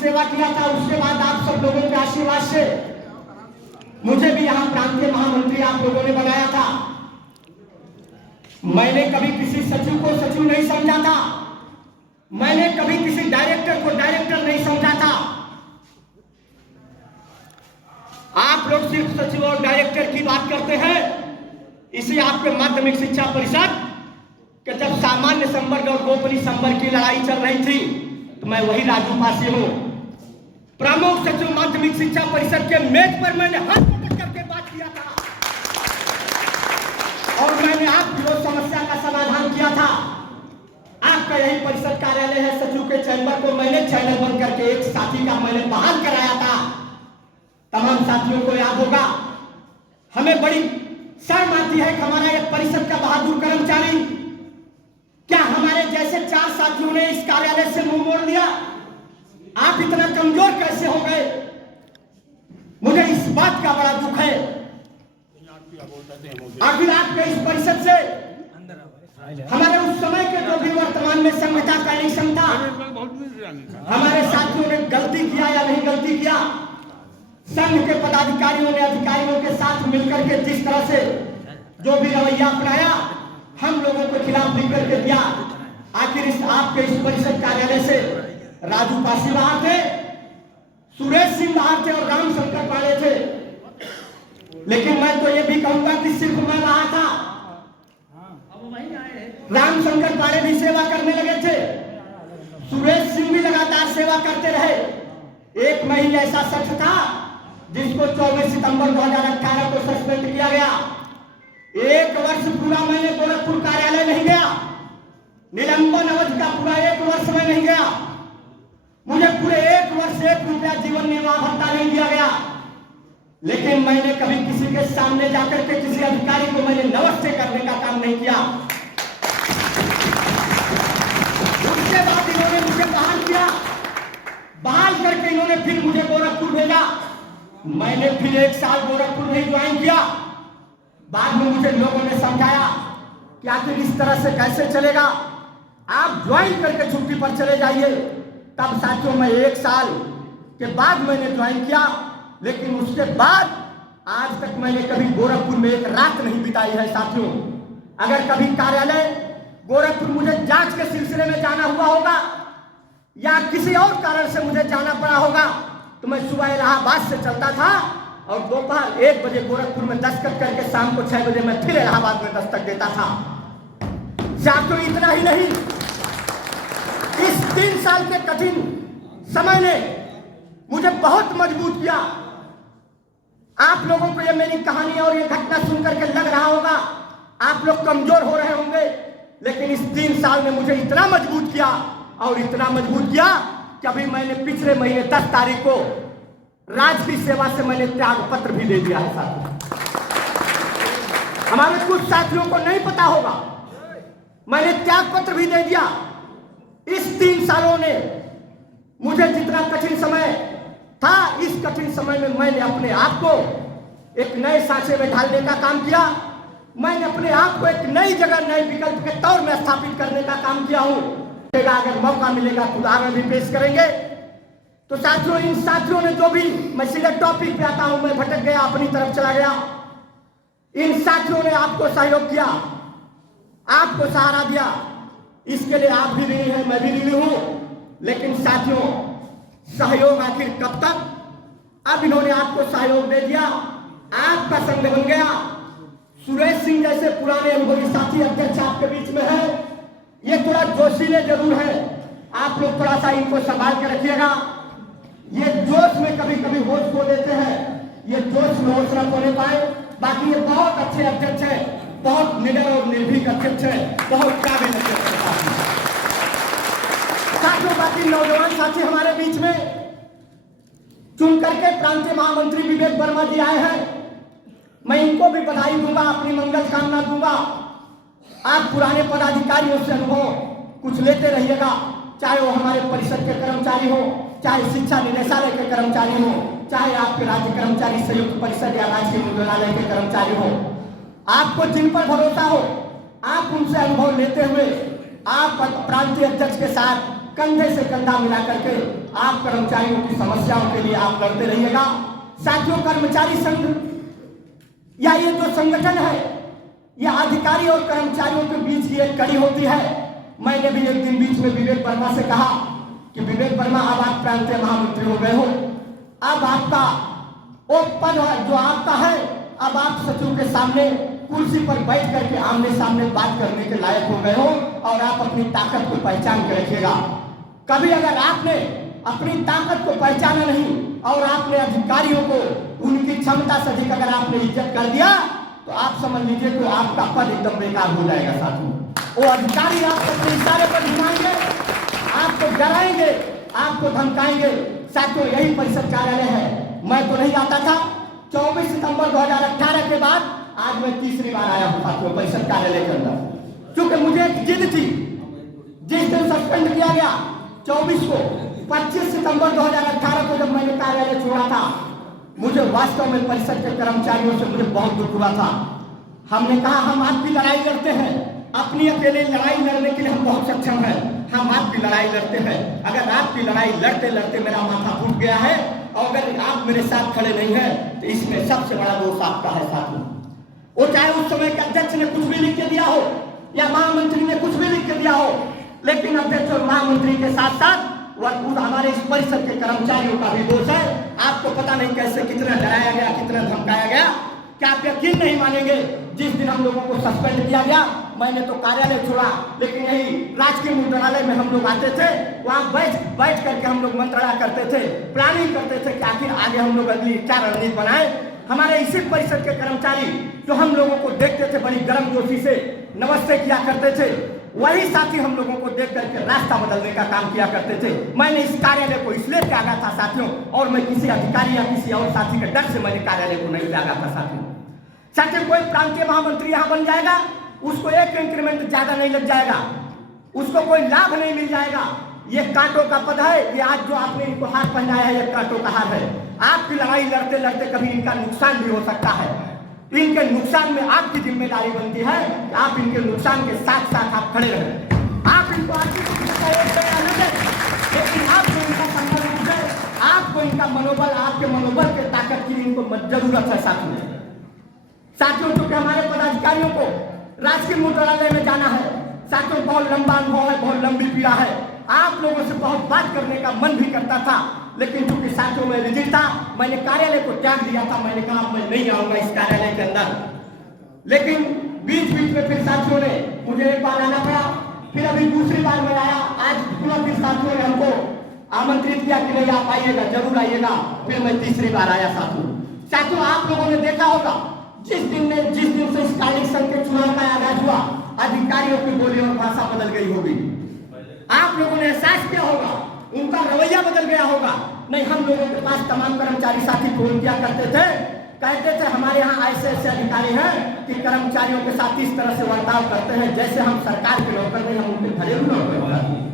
सेवा किया था, उसके बाद आप सब लोगों के आशीर्वाद से मुझे भी यहाँ प्रांतीय महामंत्री आप लोगों ने बनाया था। मैंने कभी किसी सचिव को सचिव नहीं समझा था, मैंने कभी किसी डायरेक्टर को डायरेक्टर नहीं समझा था। आप लोग सिर्फ सचिव और डायरेक्टर की बात करते हैं। इसी आपके माध्यमिक शिक्षा परिषद कि जब सामान्य संवर्ग और गोपनीय संवर्ग की लड़ाई चल रही थी तो मैं वही राजू पासी हूं, प्रमुख सचिव माध्यमिक शिक्षा परिषद के मेज पर मैंने हाथ पटक करके बात किया था और मैंने आपकी वो समस्या का समाधान किया था। आपका यही परिषद कार्यालय है, सचिव के चैम्बर को मैंने चैनल बंद करके एक साथी का मैंने बहाल कराया था। तमाम साथियों को याद होगा। हमें बड़ी शर्म आती है कि हमारा एक परिषद का बहादुर कर्मचारी, क्या हमारे जैसे 4 साथियों ने इस कार्यालय से मुंह मोड़ लिया? आप इतना कमजोर कैसे हो गए? मुझे इस बात का बड़ा दुख है। आखिर आपके इस परिषद से हमारे उस समय के जो भी वर्तमान में संहिता कंडीशन था, हमारे साथियों ने गलती किया या नहीं गलती किया? संघ के पदाधिकारियों ने अधिकारियों के साथ मिलकर के जिस तरह से जो भी रवैया अपनाया, हम लोगों के खिलाफ लिख करके दिया। आखिर इस आपके इस परिषद कार्यालय से राजू पासी बाहर थे, सुरेश सिंह बाहर थे और राम शंकर पाड़े थे। लेकिन मैं तो ये भी कहूंगा कि सिर्फ मैं वहां था, राम शंकर पाड़े भी सेवा करने लगे थे, सुरेश सिंह भी लगातार सेवा करते रहे। एक महिला ऐसा शख्स था जिसको 24 सितंबर 2018 को सस्पेंड किया गया। 1 वर्ष पूरा मैंने गोरखपुर कार्यालय नहीं गया, निलंबन अवधि का पूरा 1 वर्ष में नहीं गया। मुझे पूरे 1 वर्ष 1 रुपया जीवन निर्वाह भत्ता नहीं दिया गया। लेकिन मैंने कभी किसी के सामने जाकर के किसी अधिकारी को मैंने नमस्ते करने का काम नहीं किया। उसके बाद इन्होंने मुझे बहाल किया, बहाल करके इन्होंने फिर मुझे गोरखपुर भेजा। मैंने फिर 1 साल गोरखपुर में ज्वाइन किया। बाद में मुझे लोगों ने समझाया कि आखिर इस तरह से कैसे चलेगा, आप ज्वाइन करके छुट्टी पर चले जाइए। तब साथियों मैं 1 साल के बाद मैंने ज्वाइन किया, लेकिन उसके बाद आज तक मैंने कभी गोरखपुर में 1 रात नहीं बिताई है। साथियों, अगर कभी कार्यालय गोरखपुर मुझे जांच के सिलसिले में जाना हुआ होगा या किसी और कारण से मुझे जाना पड़ा होगा तो मैं सुबह इलाहाबाद से चलता था और दोपहर 1 बजे गोरखपुर में दस्तखत करके शाम को 6 बजे मैं फिर इलाहाबाद में दस्तक देता था। साथियों, इतना ही नहीं, इस 3 साल के कठिन समय ने मुझे बहुत मजबूत किया। आप लोगों को ये मेरी कहानी और ये घटना सुनकर के लग रहा होगा आप लोग कमजोर हो रहे होंगे, लेकिन इस 3 साल ने मुझे इतना मजबूत किया और इतना मजबूत किया कि अभी मैंने पिछले महीने 10 तारीख को राजकीय सेवा से मैंने त्याग पत्र भी दे दिया है। साथियों, हमारे कुछ साथियों को नहीं पता होगा, मैंने त्याग पत्र भी दे दिया। इस 3 सालों ने मुझे जितना कठिन समय था, इस कठिन समय में मैंने अपने आप को एक नए सांचे में ढालने का काम किया। मैंने अपने आप को एक नई जगह, नए विकल्प के तौर में स्थापित करने का काम किया हूं। अगर मौका मिलेगा तो उदाहरण भी पेश करेंगे। तो साथियों, इन साथियों ने जो भी, मैं सीधे टॉपिक पे आता हूं, मैं भटक गया, अपनी तरफ चला गया। इन साथियों ने आपको सहयोग किया, आपको सहारा दिया, इसके लिए आप भी ऋणी हैं, मैं भी ऋणी हूं। लेकिन साथियों, सहयोग आखिर कब तक? अब इन्होंने आपको सहयोग दे दिया, आपका संघ बन गया। सुरेश सिंह जैसे पुराने अनुभवी साथी अध्यक्ष आपके बीच में है, ये थोड़ा जोशीले जरूर है, आप लोग थोड़ा सा इनको संभाल के रखिएगा। ये जोश में कभी कभी होश खो देते हैं, ये जोश में होश न खोने पाए। बाकी ये बहुत अच्छे अध्यक्ष हैं, बहुत निडर और निर्भीक अध्यक्ष हैं, बहुत काबिल अध्यक्ष हैं। साथियों, बाकी नौजवान साथी हमारे बीच में चुन करके प्रांतीय महामंत्री विवेक वर्मा जी आए हैं, मैं इनको भी बधाई दूंगा, अपनी मंगल कामना दूंगा। आप पुराने पदाधिकारियों से अनुभव कुछ लेते रहिएगा, चाहे वो हमारे परिषद के कर्मचारी हो, चाहे शिक्षा निदेशालय के कर्मचारी हो, चाहे आपके राज्य कर्मचारी संयुक्त परिषद या राजकीय मुद्रणालय के कर्मचारी हो। आपको जिन पर भरोसा हो, आप उनसे अनुभव लेते हुए आप प्रांतीय अध्यक्ष के साथ कंधे से कंधा मिला करके आप कर्मचारियों की समस्याओं के लिए आप लड़ते रहिएगा। साथियों, कर्मचारी संघ या ये जो संगठन है, यह अधिकारी और कर्मचारियों के बीच की एक कड़ी होती है। मैंने भी एक दिन बीच में विवेक वर्मा से कहा कि विवेक वर्मा, अब आप प्रांतीय महामंत्री हो गए हो, अब आपका वो पद जो आपका है, अब आप सचिव के सामने कुर्सी पर बैठ करके आमने सामने बात करने के लायक हो गए हो और आप अपनी ताकत को पहचान के रखिएगा। कभी अगर आपने अपनी ताकत को पहचाना नहीं और आपने अधिकारियों को उनकी क्षमता से अधिक अगर आपने इज्जत कर दिया तो आप समझ लीजिए कि आपका पद एकदम बेकार हो जाएगा। साथियों, वो अधिकारी आपको अपने इशारे पर घुमाएंगे, आपको डराएंगे, आपको धमकाएंगे। साथियों, यही परिषद कार्यालय है। मैं तो नहीं आता था। 24 सितंबर 2018 के बाद आज मैं तीसरी बार आया हूँ साथियों परिषद कार्यालय के अंदर, क्योंकि मुझे एक जिद थी। जिस दिन सस्पेंड किया गया 24 को, 25 सितंबर 2018 को जब मैंने कार्यालय छोड़ा था, मुझे वास्तव में परिषद के कर्मचारियों से मुझे बहुत दुख हुआ था। हमने कहा हम आपकी लड़ाई लड़ते हैं, अपनी अकेले लड़ाई लड़ने के लिए हम बहुत सक्षम हैं, हम आपकी लड़ाई लड़ते हैं। अगर आपकी लड़ाई लड़ते लड़ते मेरा माथा फूट गया है और अगर आप मेरे साथ खड़े नहीं हैं तो इसमें सबसे बड़ा दोष आपका है। साथियों, वो चाहे उस समय के अध्यक्ष ने कुछ भी लिख के दिया हो या महामंत्री ने कुछ भी लिख के दिया हो, लेकिन अध्यक्ष और महामंत्री के साथ साथ हमारे इस परिषद के कर्मचारियों का भी दोष है। आपको पता नहीं कैसे कितना डराया गया, कितना धमकाया गया। क्या आप यकीन नहीं मानेंगे, जिस दिन हम लोगों को सस्पेंड किया गया, मैंने तो कार्यालय छोड़ा, लेकिन यही राजकीय मंत्रालय में हम लोग आते थे, वहाँ बैठ करके हम लोग मंत्रणा करते थे, प्लानिंग करते थे कि आखिर आगे हम लोग अगली क्या रणनीति बनाए। हमारे इसी परिषद के कर्मचारी जो हम लोगों को देखते थे बड़ी गर्मजोशी से नमस्ते किया करते थे, वही साथी हम लोगों को देख करके रास्ता बदलने का काम किया करते थे। मैंने इस कार्यालय को इसलिए त्यागा था साथियों, और मैं किसी अधिकारी या किसी और साथी के डर से मैंने कार्यालय को नहीं त्यागा था साथियों। कोई प्रांतीय महामंत्री यहाँ बन जाएगा, उसको एक इंक्रीमेंट ज्यादा नहीं लग जाएगा, उसको कोई लाभ नहीं मिल जाएगा। ये कांटों का पद है, ये आज जो आपने इनको हार पहनाया है, ये कांटों का हार है। आपकी लड़ाई लड़ते लड़ते कभी इनका नुकसान भी हो सकता है। इनके नुकसान में आपकी जिम्मेदारी बनती है कि आप इनके नुकसान के साथ साथ आप खड़े रहें। आप इनको आर्थिक सहयोग दें, लेकिन आपको इनका संबंध है, आपको इनका मनोबल, आपके मनोबल के ताकत की इनको जरूरत है साथियों। क्योंकि हमारे पदाधिकारियों को राजकीय मंत्रालय में जाना है साथियों, बहुत लंबा अनुभव है, बहुत लंबी पीड़ा है। आप लोगों से बहुत बात करने का मन भी करता था, लेकिन चूंकि साथियों में रिजिड था, मैंने कार्यालय को त्याग दिया था। मैंने कहा मैं नहीं आऊंगा इस कार्यालय के अंदर। लेकिन बीच बीच में फिर साथियों ने मुझे एक बार आना पड़ा, फिर अभी दूसरी बार मैं आया। आज फिर साथियों ने हमको आमंत्रित किया कि नहीं आप आइएगा, जरूर आइएगा। फिर मैं तीसरी बार आया साथियों। आप लोगों ने देखा होगा जिस दिन से इस कालिक संघ के चुनाव का आगाज हुआ, अधिकारियों की बोली और भाषा बदल गई होगी। आप लोगों ने एहसास किया होगा, उनका रवैया बदल गया होगा। नहीं, हम लोगों के पास तमाम कर्मचारी साथी फोन किया करते थे, कहते थे हमारे यहाँ ऐसे ऐसे अधिकारी हैं कि कर्मचारियों के साथ इस तरह से बर्ताव करते हैं जैसे हम सरकार के नौकर नहीं, हम उनके घरेलू नौकर।